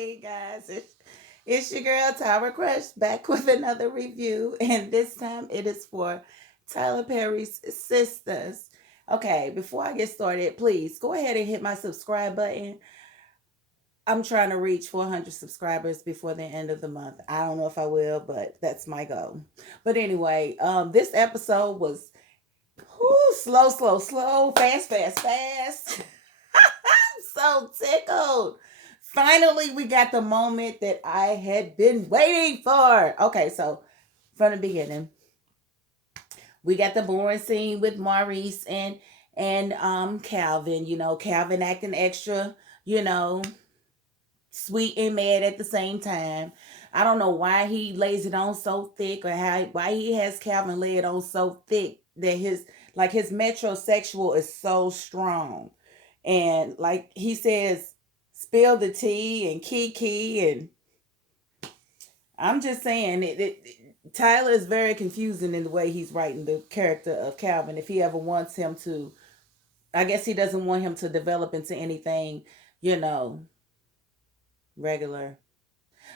Hey guys, it's your girl Tyra Crush back with another review, and this time it is for Tyler Perry's Sisters. Okay, before I get started, please go ahead and hit my subscribe button. I'm trying to reach 400 subscribers before the end of the month. I don't know if I will, but that's my goal. But anyway, this episode was slow, fast. I'm so tickled. Finally, we got the moment that I had been waiting for. Okay, so from the beginning, we got the boring scene with Maurice and Calvin. You know, Calvin acting extra, you know, sweet and mad at the same time. I don't know why he lays it on so thick, or why he has Calvin lay it on so thick that his metrosexual is so strong. And like he says, spill the tea and Kiki, and I'm just saying Tyler is very confusing in the way he's writing the character of Calvin. If he ever wants him to, I guess he doesn't want him to develop into anything, you know, regular.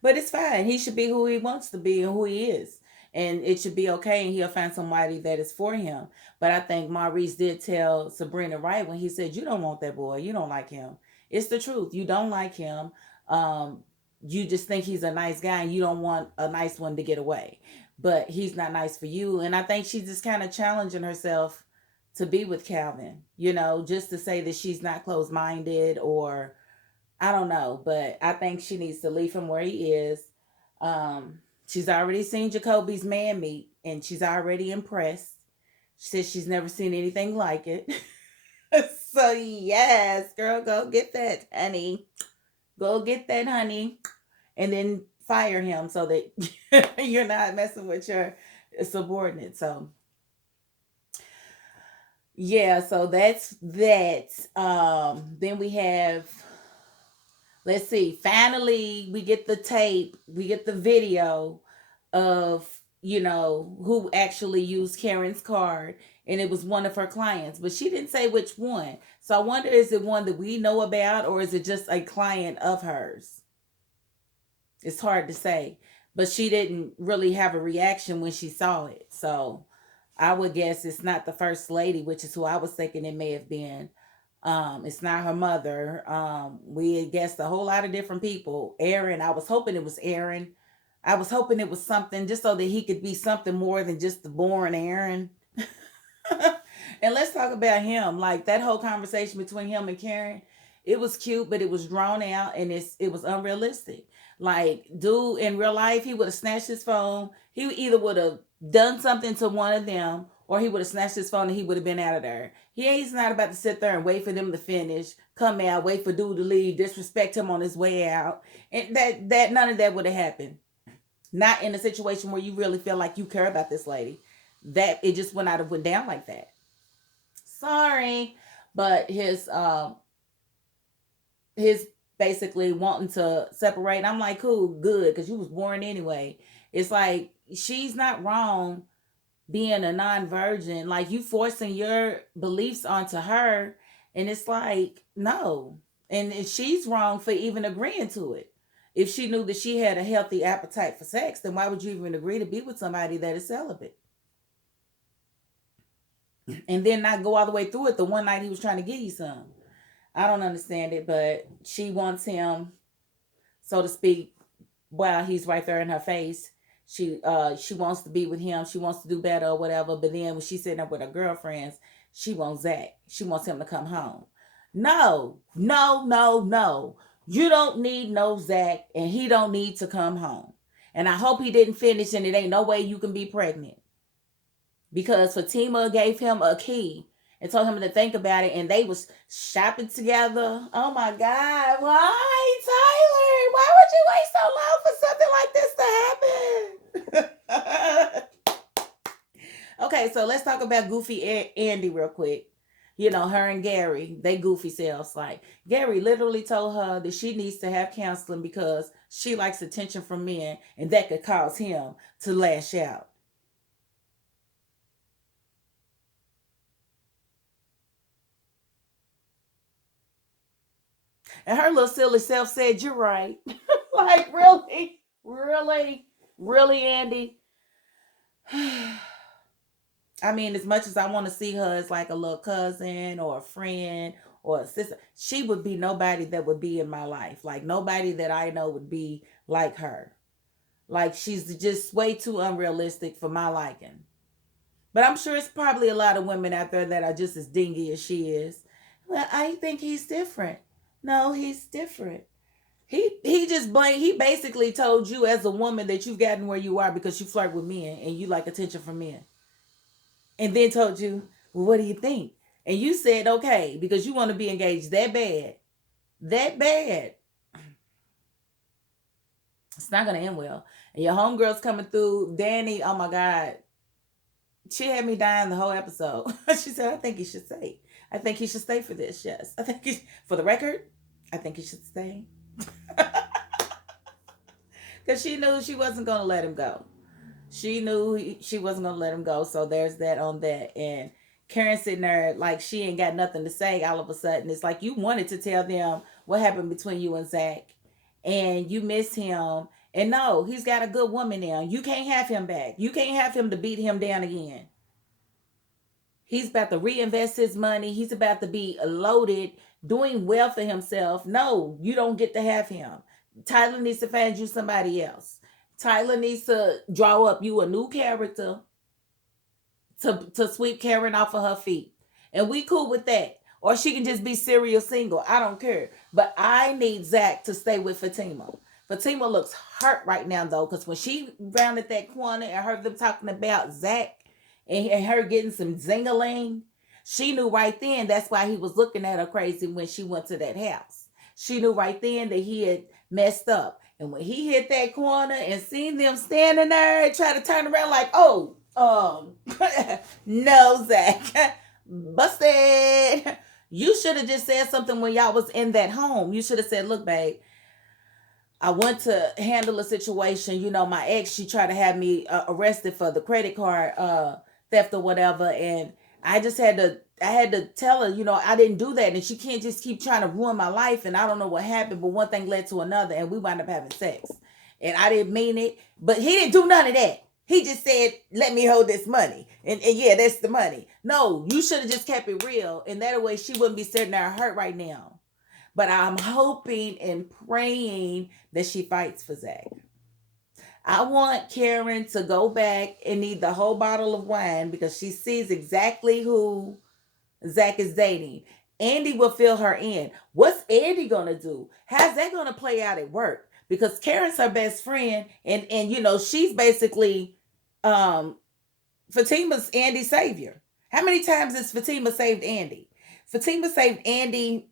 But it's fine. He should be who he wants to be and who he is. And it should be okay, and he'll find somebody that is for him. But I think Maurice did tell Sabrina right when he said, "You don't want that boy. You don't like him." It's the truth. You don't like him. Um, you just think he's a nice guy, and you don't want a nice one to get away. But he's not nice for you. And I think she's just kind of challenging herself to be with Calvin, just to say that she's not closed minded, or I don't know, but I think she needs to leave him where he is. She's already seen Jacoby's man meat, and she's already impressed. She says she's never seen anything like it. So yes, girl, go get that, honey. Go get that, honey, and then fire him so that you're not messing with your subordinate. So yeah, so that's that. Then we have, let's see, finally we get the tape, we get the video of, who actually used Karen's card, and it was one of her clients, but she didn't say which one. So I wonder, is it one that we know about, or is it just a client of hers? It's hard to say, but she didn't really have a reaction when she saw it. So I would guess it's not the first lady, which is who I was thinking it may have been. It's not her mother. We had guessed a whole lot of different people. Aaron, I was hoping it was Aaron. I was hoping it was something just so that he could be something more than just the boring Aaron. And let's talk about him. Like that whole conversation between him and Karen, it was cute, but it was drawn out, and it was unrealistic. Like, dude, in real life, he would have snatched his phone. He either would have done something to one of them, or he would have snatched his phone and he would have been out of there. He's not about to sit there and wait for them to finish, come out, wait for dude to leave, disrespect him on his way out. And that none of that would have happened. Not in a situation where you really feel like you care about this lady. That it just would not have went down like that. Sorry. But his basically wanting to separate. I'm like, cool, good, because you was born anyway. It's like she's not wrong being a non-virgin. Like, you forcing your beliefs onto her, and it's like, no. And she's wrong for even agreeing to it. If she knew that she had a healthy appetite for sex, then why would you even agree to be with somebody that is celibate? And then not go all the way through it the one night he was trying to give you some. I don't understand it, but she wants him, so to speak, while he's right there in her face. She wants to be with him. She wants to do better or whatever. But then when she's sitting up with her girlfriends, she wants Zack. She wants him to come home. No, no, no, no. You don't need no Zack, and he don't need to come home. And I hope he didn't finish, and it ain't no way you can be pregnant. Because Fatima gave him a key and told him to think about it, and they was shopping together. Oh my God. Why, Tyler? Why would you wait so long for something like this to happen? Okay, so let's talk about Goofy Andy real quick. Her and Gary, they goofy selves. Like, Gary literally told her that she needs to have counseling because she likes attention from men, and that could cause him to lash out. And her little silly self said, "You're right." Like, really? Really? Really, Andy? I mean, as much as I want to see her as like a little cousin or a friend or a sister, she would be nobody that would be in my life. Like, nobody that I know would be like her. Like, she's just way too unrealistic for my liking. But I'm sure it's probably a lot of women out there that are just as dingy as she is. Well, I think he's different. No, he's different. He basically told you as a woman that you've gotten where you are because you flirt with men and you like attention from men. And then told you, well, what do you think? And you said okay because you want to be engaged that bad. That bad. It's not gonna end well. And your homegirl's coming through. Danny, oh my God. She had me dying the whole episode. She said, I think he should stay. I think he should stay for this, yes. I think for the record, I think he should stay. Because she knew she wasn't going to let him go. She knew she wasn't going to let him go. So there's that on that. And Karen sitting there like she ain't got nothing to say all of a sudden. It's like you wanted to tell them what happened between you and Zack. And you miss him. And no, he's got a good woman now. You can't have him back. You can't have him to beat him down again. He's about to reinvest his money. He's about to be loaded, doing well for himself. No, you don't get to have him. Tyler needs to find you somebody else. Tyler needs to draw up you a new character to sweep Karen off of her feet. And we cool with that. Or she can just be serial single. I don't care. But I need Zack to stay with Fatima. Fatima looks hurt right now, though, because when she rounded that corner and heard them talking about Zack and her getting some zingaling, she knew right then that's why he was looking at her crazy when she went to that house. She knew right then that he had messed up. And when he hit that corner and seen them standing there and try to turn around like, oh, no, Zack. Busted. You should have just said something when y'all was in that home. You should have said, look, babe, I want to handle a situation. You know, my ex, she tried to have me arrested for the credit card theft or whatever. And I had to tell her, you know, I didn't do that. And she can't just keep trying to ruin my life. And I don't know what happened, but one thing led to another. And we wound up having sex. And I didn't mean it. But he didn't do none of that. He just said, let me hold this money. And yeah, that's the money. No, you should have just kept it real. And that way she wouldn't be sitting there hurt right now. But I'm hoping and praying that she fights for Zack. I want Karen to go back and need the whole bottle of wine because she sees exactly who Zack is dating. Andi will fill her in. What's Andi gonna do? How's that gonna play out at work? Because Karen's her best friend, and you know she's basically Fatima's Andi's savior. How many times has Fatima saved Andi? Fatima saved Andi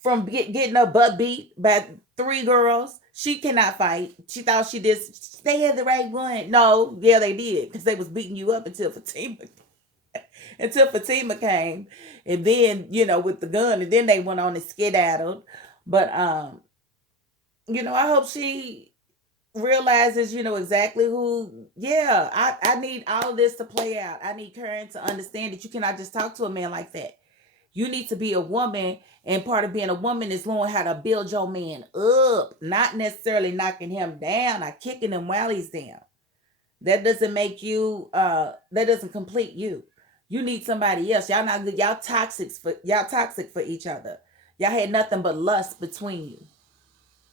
from getting her butt beat by 3 girls. She cannot fight. She thought she did. They had the right one. No, yeah, they did because they was beating you up until Fatima came, and then you know with the gun, and then they went on and skedaddled. But you know, I hope she realizes, you know, exactly who. Yeah, I need all of this to play out. I need Karen to understand that you cannot just talk to a man like that. You need to be a woman, and part of being a woman is learning how to build your man up, not necessarily knocking him down or kicking him while he's down. That doesn't make you. That doesn't complete you. You need somebody else. Y'all not good. Y'all toxic for each other. Y'all had nothing but lust between you.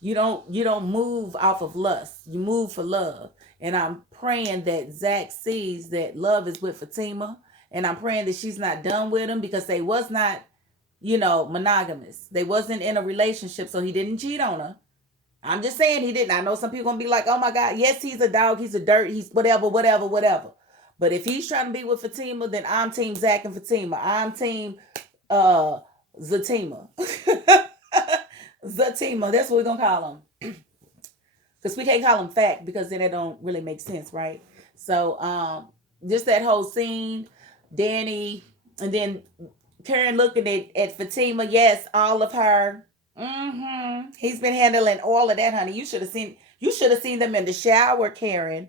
You don't move off of lust. You move for love. And I'm praying that Zack sees that love is with Fatima. And I'm praying that she's not done with him because they was not, you know, monogamous. They wasn't in a relationship, so he didn't cheat on her. I'm just saying he didn't. I know some people gonna be like, oh my God, yes, he's a dog, he's a dirt, he's whatever, whatever, whatever. But if he's trying to be with Fatima, then I'm team Zack and Fatima. I'm team Zatima. Zatima, that's what we're gonna call him. Because we can't call him Fact because then it don't really make sense, right? So just that whole scene, Danny, and then Karen looking at Fatima, yes, all of her. He's been handling all of that, honey. You should have seen them in the shower, Karen.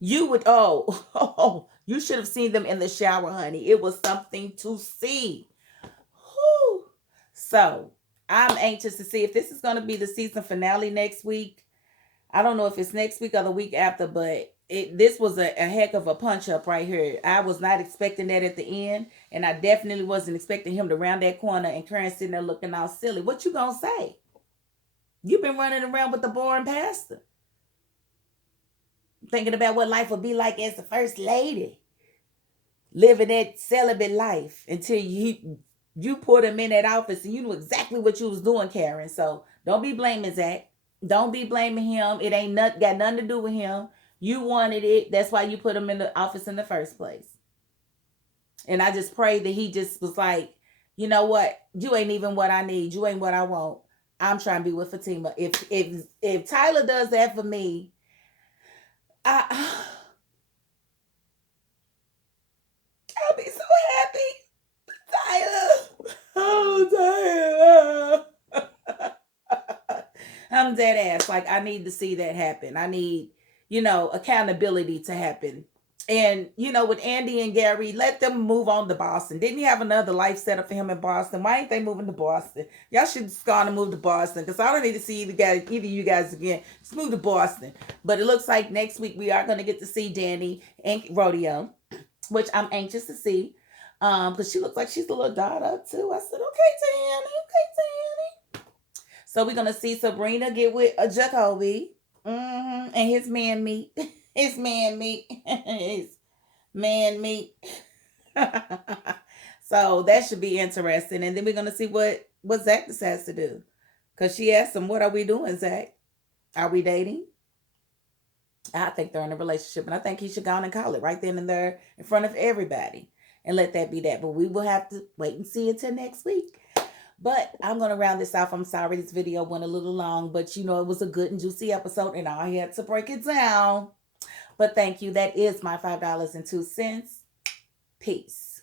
You would you should have seen them in the shower, honey. It was something to see. Whew. So I'm anxious to see if this is going to be the season finale next week. I don't know if it's next week or the week after, but this was a heck of a punch up right here. I was not expecting that at the end, and I definitely wasn't expecting him to round that corner and Karen sitting there looking all silly. What you gonna say? You've been running around with the boring pastor, thinking about what life would be like as the first lady, living that celibate life until you put him in that office and you knew exactly what you was doing, Karen. So don't be blaming Zack. Don't be blaming him. It ain't got nothing to do with him. You wanted it. That's why you put him in the office in the first place. And I just pray that he just was like, you know what? You ain't even what I need. You ain't what I want. I'm trying to be with Fatima. If Tyler does that for me, I I'll be so happy. Tyler. Oh, Tyler. I'm dead ass. Like, I need to see that happen. I need, accountability to happen. And, with Andi and Gary, let them move on to Boston. Didn't he have another life set up for him in Boston? Why ain't they moving to Boston? Y'all should just go on and move to Boston, because I don't need to see either you guys again. Just move to Boston. But it looks like next week we are going to get to see Danny and Rodeo, which I'm anxious to see. Because she looks like she's a little dolled up too. I said, okay, Danny, okay, Danny. So we're gonna see Sabrina get with a Jacoby, and his man meat, his man meat, his man meat. So that should be interesting, and then we're gonna see what Zack decides to do. Cause she asked him, "What are we doing, Zack? Are we dating?" I think they're in a relationship, and I think he should go on and call it right then and there in front of everybody, and let that be that. But we will have to wait and see until next week. But I'm going to round this off. I'm sorry this video went a little long, but it was a good and juicy episode, and I had to break it down. But thank you. That is my $5.02. Peace.